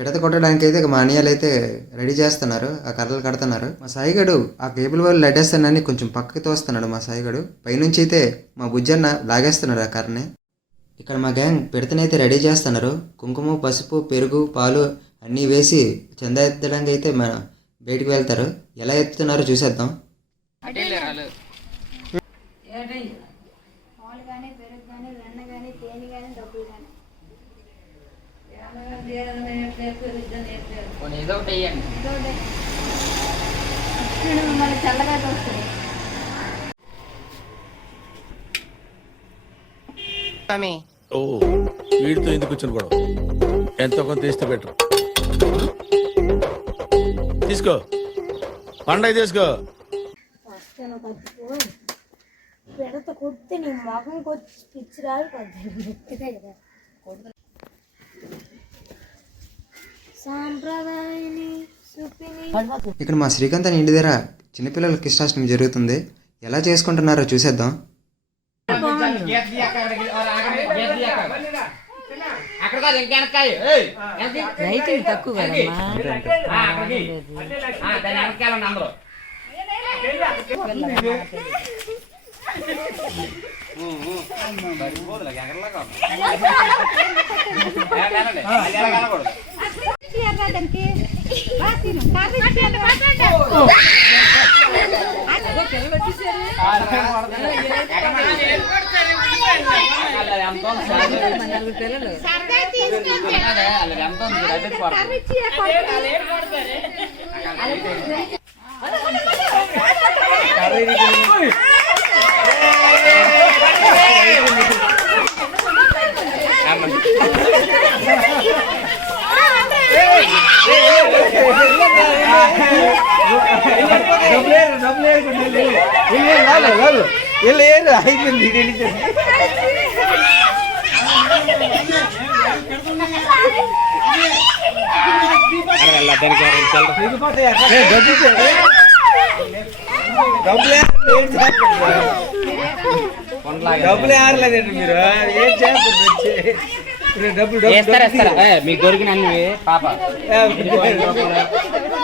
పిడత కొట్టడానికి అయితే మా అన్నయ్యలు అయితే రెడీ చేస్తున్నారు, ఆ కర్రలు కడుతున్నారు. మా సాయిగడు ఆ కేబుల్ వాళ్ళు లడ్డేస్తానని కొంచెం పక్కకి తోస్తున్నాడు. మా సాయిగడు పైనుంచి అయితే మా బుజ్జన్న లాగేస్తున్నాడు ఆ కర్రని. ఇక్కడ మా గ్యాంగ్ పిడతనైతే రెడీ చేస్తున్నారు. కుంకుమ, పసుపు, పెరుగు, పాలు అన్నీ వేసి చందా ఎత్తడానికి అయితే మన బయటికి వెళ్తారు. ఎలా ఎత్తుతున్నారో చూసేద్దాం. ఓ వీడితో ఎందుకు వచ్చిన గొడవ? ఎంతో కొంత తీస్తే బెటర్. తీసుకో, పండగ తీసుకో. ఇక్కడ మా శ్రీకాంత్ అని ఇంటి దగ్గర చిన్నపిల్లల కృష్ణాష్టమి జరుగుతుంది. ఎలా చేసుకుంటున్నారో చూసేద్దాం. డబ్బులు ఆరలేదండి మీరు ఏం చేస్తారు? మీకు దొరికిన అన్ని పాప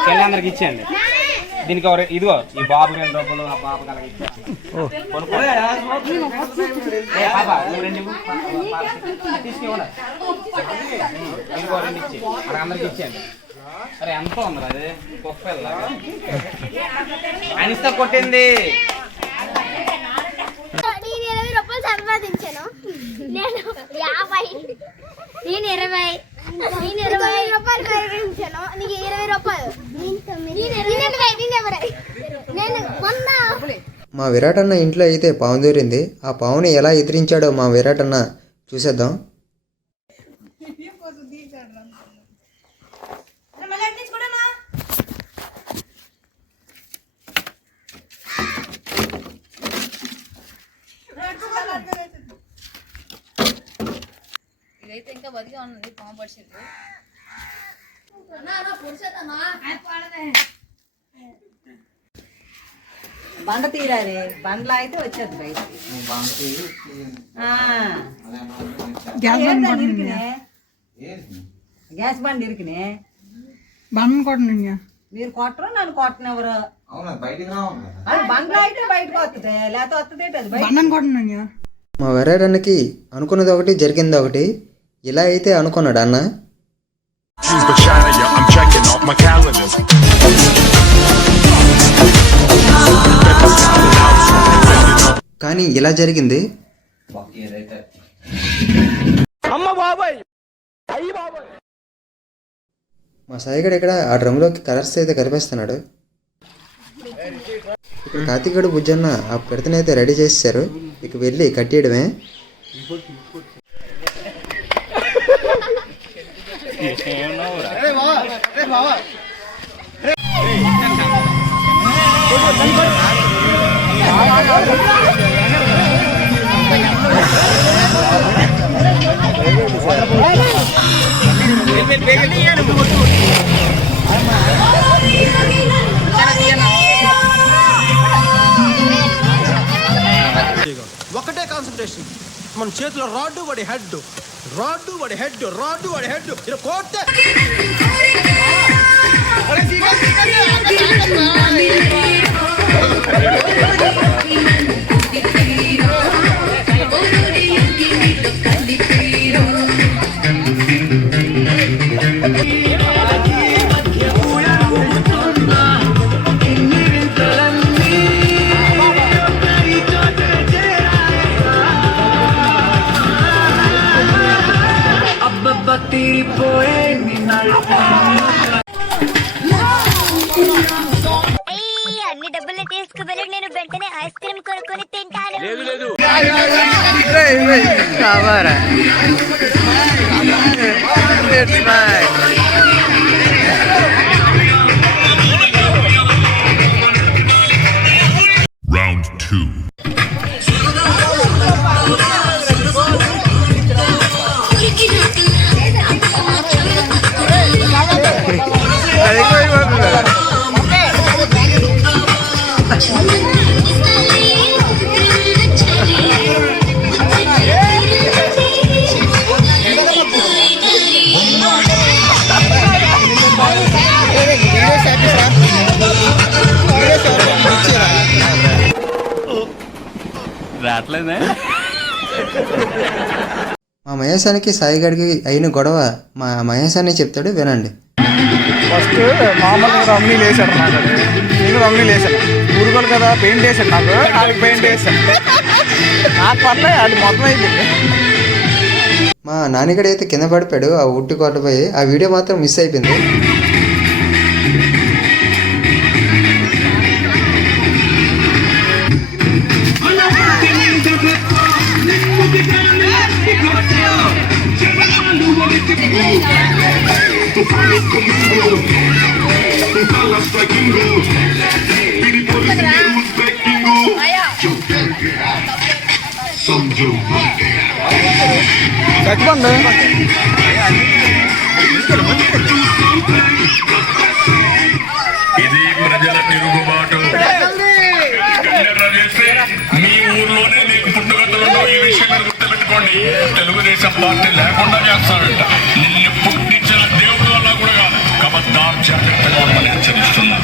పిల్లలందరికి ఇచ్చేయండి. దీనికి ఇదిగో ఈ బాబు 2 రూపాయలు, ఆ పాప తీసుకోండి. ఇదిగో 2 ఇచ్చి అక్కడ అందరికి ఇచ్చేయండి. అరే ఎంత ఉంది అది కుక్కలాగా అనిస్తా కొట్టింది. సంపాదించాను నేను 50, నేను 20, నేను 20 రూపాయలు పరిగణించాను. నీకు 20 రూపాయలు, మా విరాట్ అన్న ఇంట్లో అయితే పాము దూరింది. ఆ పావుని ఎలా ఎదిరించాడో మా విరాట్ అన్న చూసేద్దాం. ఇదైతే ఇంకా బతిగా ఉంది, పాము పడిచింది. బండ తీరాలి, బండ్లో అయితే వచ్చేది బయట. గ్యాస్ బండ్ ఇరికినే బండ్ కొట్టను. మీరు కొట్టరు, నన్ను కొట్టనెవరు. అది బండ్లో అయితే బయటకు వస్తుంది, లేకపోతే వస్తుంది బండం కొట్టను. మా విరాటన్నకి అనుకున్నది ఒకటి, జరిగింది ఒకటి. ఇలా అయితే అనుకున్నాడు అన్న. కానీ ఇలా జరిగింది. మా సాయిగడు ఇక్కడ ఆ డ్రమ్లోకి కలర్స్ అయితే కలిపేస్తున్నాడు. ఇక్కడ కార్తీకుడు, బుజ్జన్న ఆ పిడతనైతే రెడీ చేశారు. ఇక వెళ్ళి కట్టేయడమే. ఒకటే కాన్సన్ట్రేషన్. మన చేతిలో రాడ్డు వాడి హెడ్, రాడ్డు వాడి హెడ్, రాడ్డు వాడి హెడ్. ఇలా కోర్తే power. It's right. Round 2. రావట్లేదే. మా మహేశానికి సాయి గడికి అయిన గొడవ మా మహేశాన్ని చెప్తాడు, వినండి. ఫస్ట్ మామూలుగా రమ్మీ లేచాడు నాకు. నేను రమ్మీ లేచాను. ఊరుకోలు కదా పెయింట్ వేసాను. నాకు పెయింట్ వేసాను. నాకు పర్లేదు, అది మొత్తం అయిపోయింది. మా నాన్నగడ అయితే కింద పడిపోయాడు ఆ ఉట్టి కొట్టపోయి. ఆ వీడియో మాత్రం మిస్ అయిపోయింది. చచ్చిపోండి. ఇది ప్రజల తిరుగుబాటు. మీ ఊర్లోనే నీకు పుట్టుగతులలో ఈ విషయం మీరు గుర్తుపెట్టుకోండి. తెలుగుదేశం పార్టీ లేకుండా చేస్తాడంట. నిన్ను పుట్టించిన దేవుడు వల్ల కూడా కాదు. కబద్దాం, జాగ్రత్తగా ఉండమని హెచ్చరిస్తున్నా.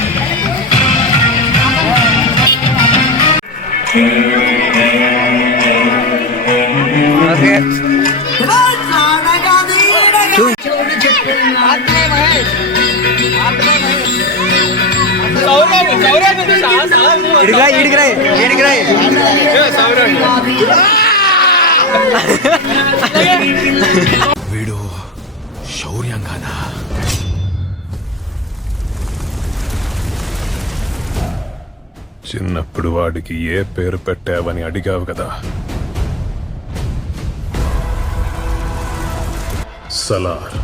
వీడు శౌర్యంగానా? చిన్నప్పుడు వాడికి ఏ పేరు పెట్టావని అడిగావు కదా. సలార్.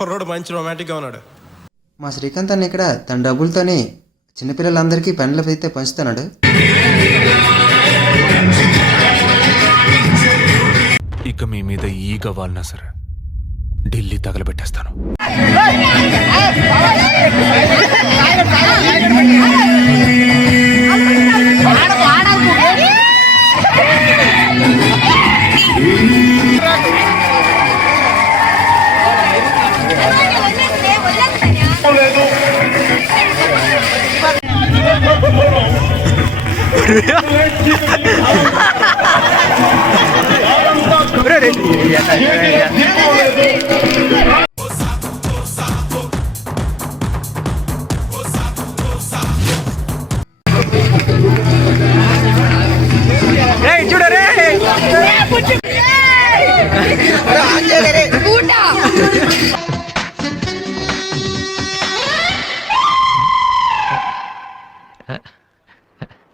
కుర్రోడు మంచి రొమాంటిక్గా ఉన్నాడు. మా శ్రీకాంత్ అన్న ఇక్కడ తన డబ్బులతోని చిన్నపిల్లలందరికీ పెన్నులు అయితే పంచుతున్నాడు. ఇక మీ మీద ఈగ వాలినా సరే Delhi తగలబెట్టేస్తాను.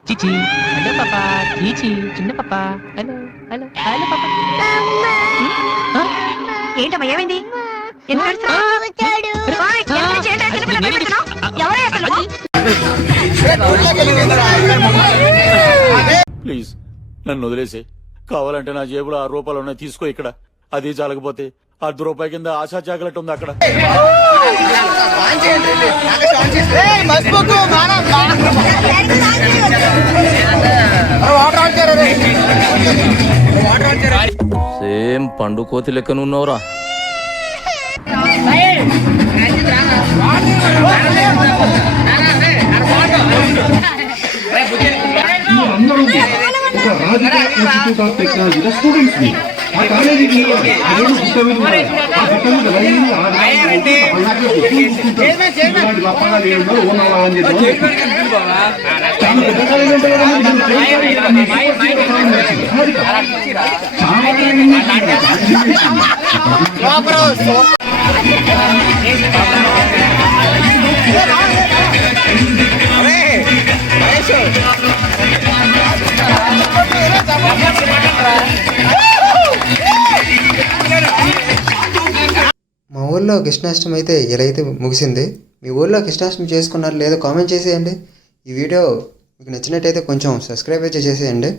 Cici, halo papa, Cici, చిన్న పాపా, హలో హలో హలో పాపా. ఏంటమ్మా ఏమైంది? ప్లీజ్ నన్ను వదిలేసి, కావాలంటే నా జేబులో 6 రూపాయలు ఉన్నాయి, తీసుకో. ఇక్కడ అది చాలకపోతే ₹10 కింద ఆశా చాకలెట్ ఉంది అక్కడ. సేమ్ పండు కోతి లెక్కన ఉన్నవరా. అందరూ ఒక రాజకీయ ఇన్స్టిట్యూట్ ఆఫ్ టెక్నాలజీలో స్టూడెంట్స్ ని మా ఊళ్ళో కృష్ణాష్టమి అయితే ఇలా అయితే ముగిసింది. మీ ఊళ్ళో కృష్ణాష్టమి చేసుకున్నారు లేదో కామెంట్ చేసేయండి. ఈ వీడియో మీకు నచ్చినట్టయితే కొంచెం సబ్స్క్రైబ్ అయితే చేసేయండి.